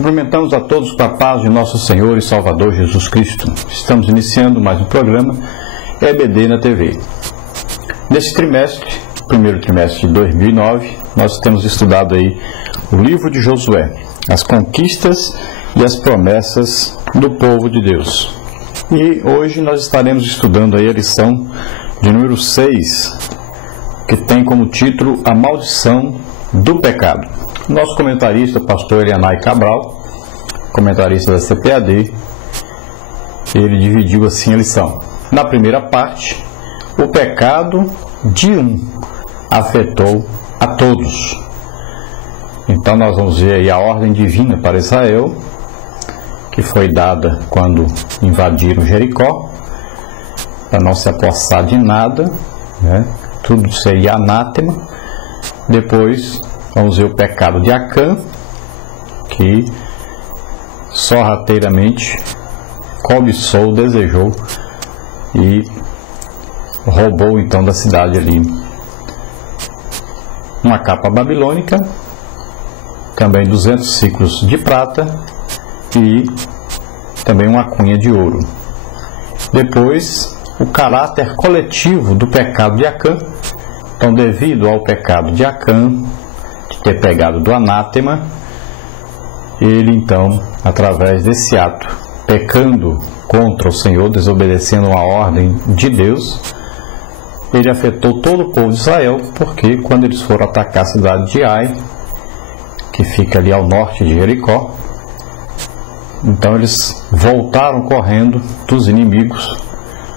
Cumprimentamos a todos com a paz de nosso Senhor e Salvador Jesus Cristo. Estamos iniciando mais um programa EBD na TV. Neste trimestre, primeiro trimestre de 2009, nós temos estudado aí o livro de Josué, as conquistas e as promessas do povo de Deus. E hoje nós estaremos estudando aí a lição de número 6, que tem como título A Maldição do Pecado. Nosso comentarista, pastor Elianai Cabral, comentarista da CPAD, ele dividiu assim a lição. Na primeira parte, o pecado de um afetou a todos. Então nós vamos ver aí a ordem divina para Israel, que foi dada quando invadiram Jericó, para não se apossar de nada, né? Tudo seria anátema. Depois vamos ver o pecado de Acã, que sorrateiramente cobiçou, desejou e roubou então da cidade ali uma capa babilônica, também 200 ciclos de prata e também uma cunha de ouro. Depois, o caráter coletivo do pecado de Acã. Então, devido ao pecado de Acã, de ter pegado do anátema, ele então, através desse ato, pecando contra o Senhor, desobedecendo uma ordem de Deus, ele afetou todo o povo de Israel, porque quando eles foram atacar a cidade de Ai, que fica ali ao norte de Jericó, então eles voltaram correndo dos inimigos,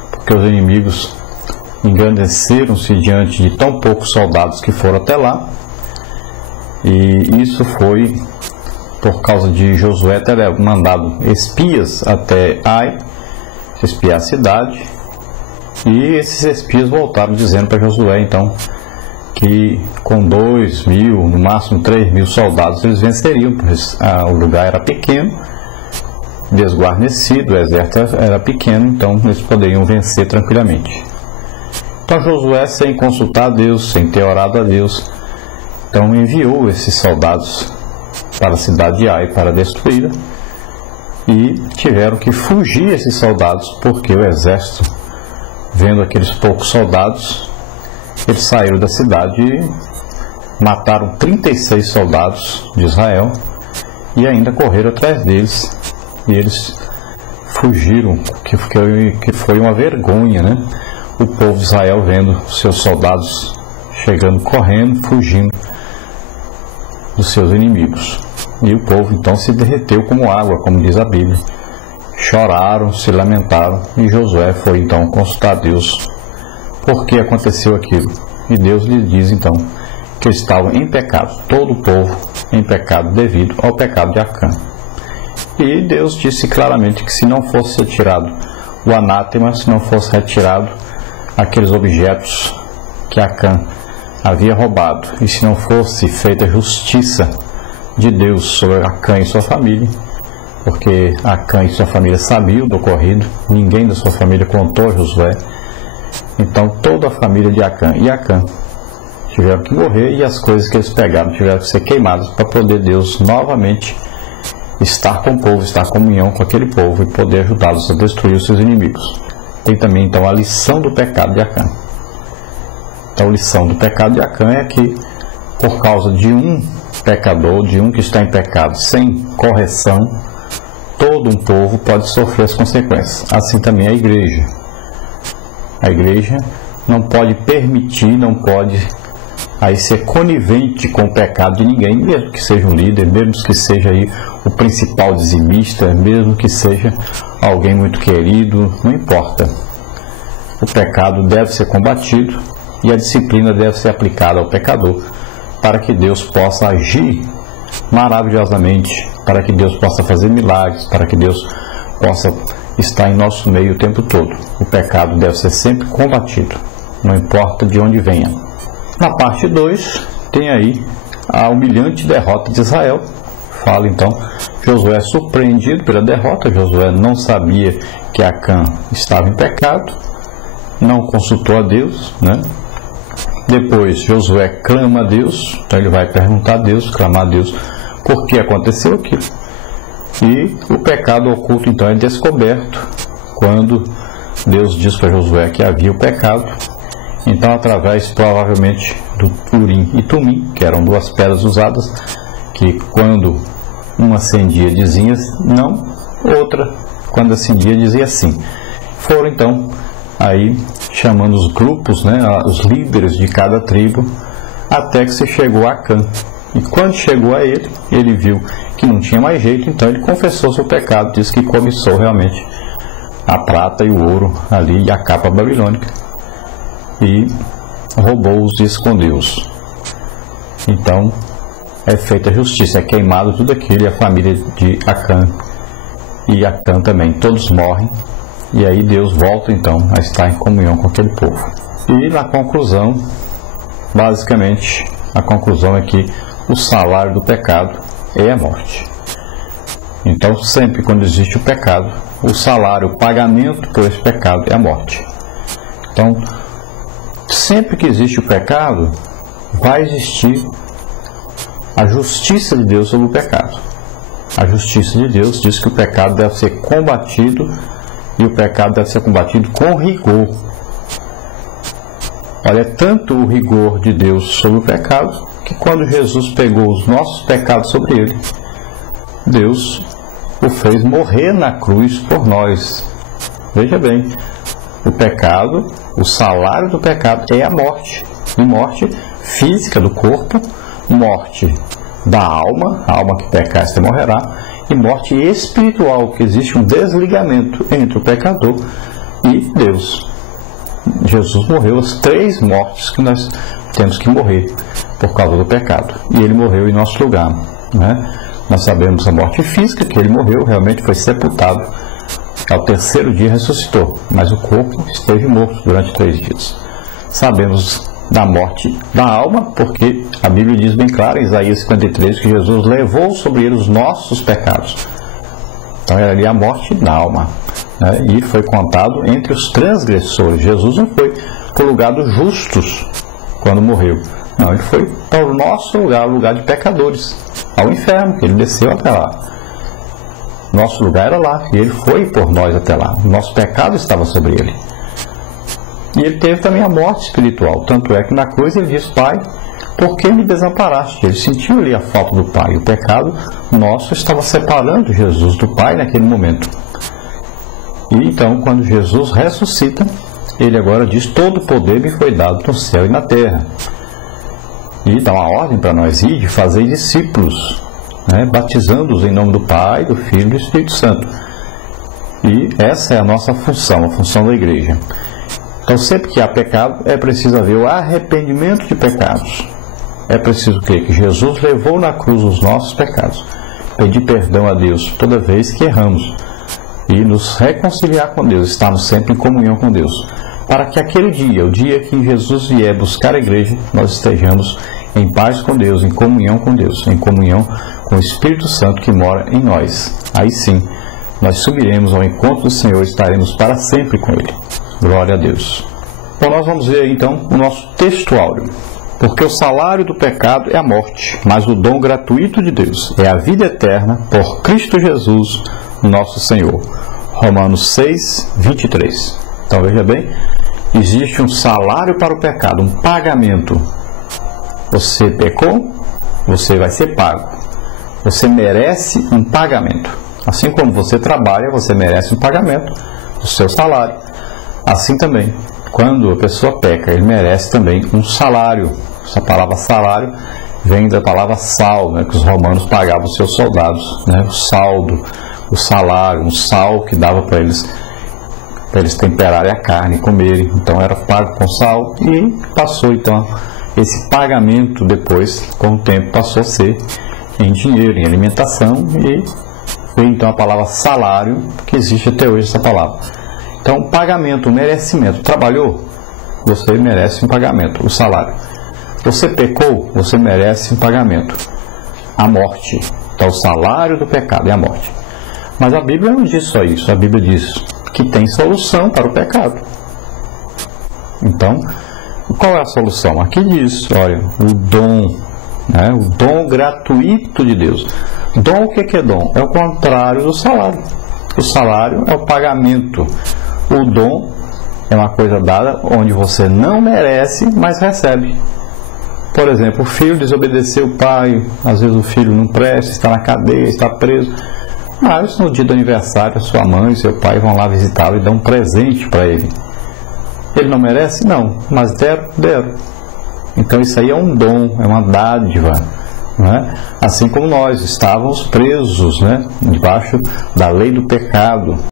porque os inimigos engrandeceram-se diante de tão poucos soldados que foram até lá. E isso foi por causa de Josué ter mandado espias até Ai, espiar a cidade, e esses espias voltaram dizendo para Josué então que com 2.000, no máximo 3.000 soldados eles venceriam, porque o lugar era pequeno, desguarnecido, o exército era pequeno, então eles poderiam vencer tranquilamente. Então Josué, sem consultar a Deus, sem ter orado a Deus, então enviou esses soldados para a cidade de Ai para destruí-la, e tiveram que fugir esses soldados, porque o exército, vendo aqueles poucos soldados, eles saíram da cidade e mataram 36 soldados de Israel e ainda correram atrás deles, e eles fugiram, que foi uma vergonha, né? O povo de Israel vendo seus soldados chegando correndo, fugindo dos seus inimigos. E o povo então se derreteu como água, como diz a Bíblia. Choraram, se lamentaram, e Josué foi então consultar a Deus por que aconteceu aquilo. E Deus lhe diz então que eles estavam em pecado, todo o povo em pecado devido ao pecado de Acã. E Deus disse claramente que se não fosse retirado o anátema, se não fosse retirado aqueles objetos que Acã havia roubado, e se não fosse feita justiça de Deus sobre Acã e sua família, porque Acã e sua família sabiam do ocorrido, ninguém da sua família contou a Josué, então toda a família de Acã e Acã tiveram que morrer, e as coisas que eles pegaram tiveram que ser queimadas para poder Deus novamente estar com o povo, estar em comunhão com aquele povo e poder ajudá-los a destruir os seus inimigos. Tem também então a lição do pecado de Acã. Então a lição do pecado de Acã é que, por causa de um pecador, de um que está em pecado sem correção, todo um povo pode sofrer as consequências. Assim também a igreja. A igreja não pode permitir, não pode aí ser conivente com o pecado de ninguém, mesmo que seja um líder, mesmo que seja aí o principal dizimista, mesmo que seja alguém muito querido, não importa. O pecado deve ser combatido e a disciplina deve ser aplicada ao pecador, para que Deus possa agir maravilhosamente, para que Deus possa fazer milagres, para que Deus possa estar em nosso meio o tempo todo. O pecado deve ser sempre combatido, não importa de onde venha. Na parte 2, tem aí a humilhante derrota de Israel. Fala então, Josué surpreendido pela derrota. Josué não sabia que Acã estava em pecado, não consultou a Deus, né? Depois Josué clama a Deus, então ele vai perguntar a Deus, clamar a Deus, por que aconteceu aquilo. E o pecado oculto então é descoberto quando Deus diz para Josué que havia o pecado. Então, através provavelmente do Urim e Tumim, que eram duas pedras usadas, que quando uma acendia dizia não, outra quando acendia dizia sim. Foram então aí chamando os grupos, né, os líderes de cada tribo, até que se chegou a Acã. E quando chegou a ele, ele viu que não tinha mais jeito, então ele confessou seu pecado, disse que cobiçou realmente a prata e o ouro ali e a capa babilônica e roubou-os e escondeu-os. Então é feita a justiça, é queimado tudo aquilo, e a família de Acã e Acã também, todos morrem, e aí Deus volta então a estar em comunhão com aquele povo. E na conclusão, basicamente, a conclusão é que o salário do pecado é a morte. Então, sempre quando existe o pecado, o salário, o pagamento por esse pecado é a morte. Então, sempre que existe o pecado, vai existir a justiça de Deus sobre o pecado. A justiça de Deus diz que o pecado deve ser combatido, e o pecado deve ser combatido com rigor. Olha, é tanto o rigor de Deus sobre o pecado, que quando Jesus pegou os nossos pecados sobre ele, Deus o fez morrer na cruz por nós. Veja bem, o pecado, o salário do pecado é a morte. E morte física do corpo, morte da alma, a alma que pecar, esta morrerá, e morte espiritual, que existe um desligamento entre o pecador e Deus. Jesus morreu as 3 mortes que nós temos que morrer por causa do pecado, e ele morreu em nosso lugar, né? Nós sabemos a morte física, que ele morreu, realmente foi sepultado, ao 3º dia ressuscitou, mas o corpo esteve morto durante 3 dias. Sabemos da morte da alma, porque a Bíblia diz bem claro, em Isaías 53, que Jesus levou sobre ele os nossos pecados. Então era ali a morte da alma, né? E foi contado entre os transgressores. Jesus não foi para o lugar dos justos quando morreu. Não, ele foi para o nosso lugar, o lugar de pecadores, ao inferno, que ele desceu até lá. Nosso lugar era lá, e ele foi por nós até lá. O nosso pecado estava sobre ele. E ele teve também a morte espiritual. Tanto é que na cruz ele diz: Pai, por que me desamparaste? Ele sentiu ali a falta do Pai. O pecado nosso estava separando Jesus do Pai naquele momento. E então, quando Jesus ressuscita, ele agora diz: todo o poder me foi dado no céu e na terra. E dá uma ordem para nós ir de fazer discípulos, né, batizando-os em nome do Pai, do Filho e do Espírito Santo. E essa é a nossa função, a função da igreja. Então, sempre que há pecado, é preciso haver o arrependimento de pecados. É preciso crer que Jesus levou na cruz os nossos pecados, pedir perdão a Deus toda vez que erramos e nos reconciliar com Deus, estarmos sempre em comunhão com Deus, para que aquele dia, o dia que Jesus vier buscar a igreja, nós estejamos em paz com Deus, em comunhão com Deus, em comunhão com o Espírito Santo que mora em nós. Aí sim, nós subiremos ao encontro do Senhor e estaremos para sempre com Ele. Glória a Deus. Bom, nós vamos ver então o nosso texto áureo. Porque o salário do pecado é a morte, mas o dom gratuito de Deus é a vida eterna por Cristo Jesus, nosso Senhor. Romanos 6, 23. Então veja bem, existe um salário para o pecado, um pagamento. Você pecou, você vai ser pago. Você merece um pagamento. Assim como você trabalha, você merece um pagamento do seu salário. Assim também, quando a pessoa peca, ele merece também um salário. Essa palavra salário vem da palavra sal, né, que os romanos pagavam os seus soldados, né, o saldo, o salário, um sal que dava para eles temperarem a carne e comerem. Então era pago com sal, e passou então esse pagamento depois, com o tempo, passou a ser em dinheiro, em alimentação, e veio então a palavra salário, que existe até hoje essa palavra. Então, pagamento, merecimento. Trabalhou? Você merece um pagamento, o salário. Você pecou? Você merece um pagamento, a morte. Então, o salário do pecado é a morte. Mas a Bíblia não diz só isso. A Bíblia diz que tem solução para o pecado. Então, qual é a solução? Aqui diz, olha, o dom, né, o dom gratuito de Deus. Dom, o que é dom? É o contrário do salário. O salário é o pagamento. O dom é uma coisa dada onde você não merece, mas recebe. Por exemplo, o filho desobedeceu o pai, às vezes o filho não presta, está na cadeia, está preso. Mas no dia do aniversário, sua mãe e seu pai vão lá visitá-lo e dão um presente para ele. Ele não merece? Não, mas deram. Então isso aí é um dom, é uma dádiva, né? Assim como nós estávamos presos, né, debaixo da lei do pecado.